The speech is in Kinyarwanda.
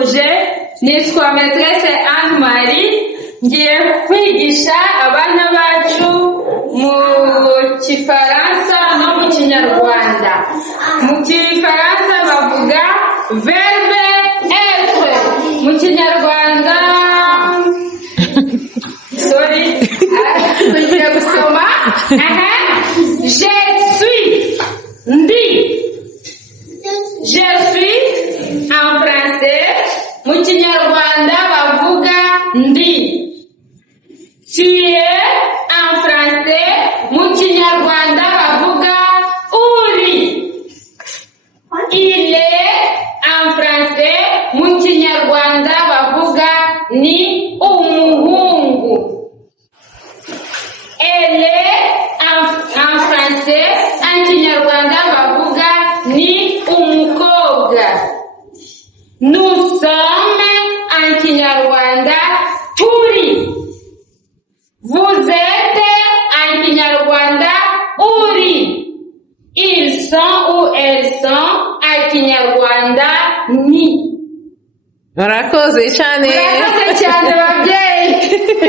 ndabasuhuje nitwa Maîtresse Anne Marie ngiye kwigisha abana bacu mu Kifaransa no mu Kinyarwanda. Mu Kifaransa bavuga verbe être, mu Kinyarwanda kugira gusoma je suis ndi. Je suis en français, mu Kinyarwanda bavuga ndi. Tu es en français, mu Kinyarwanda bavuga uri. Il est en français, mu Kinyarwanda bavuga ni umuhungu. Elle est en français, en Kinyarwanda bavuga ni umukobwa. Nous sommes en Kinyarwanda turi. Vous êtes en Kinyarwanda uri. Ils sont ou elles sont en Kinyarwanda ni. Murakoze cyane. Murakoze cyane babyeyi.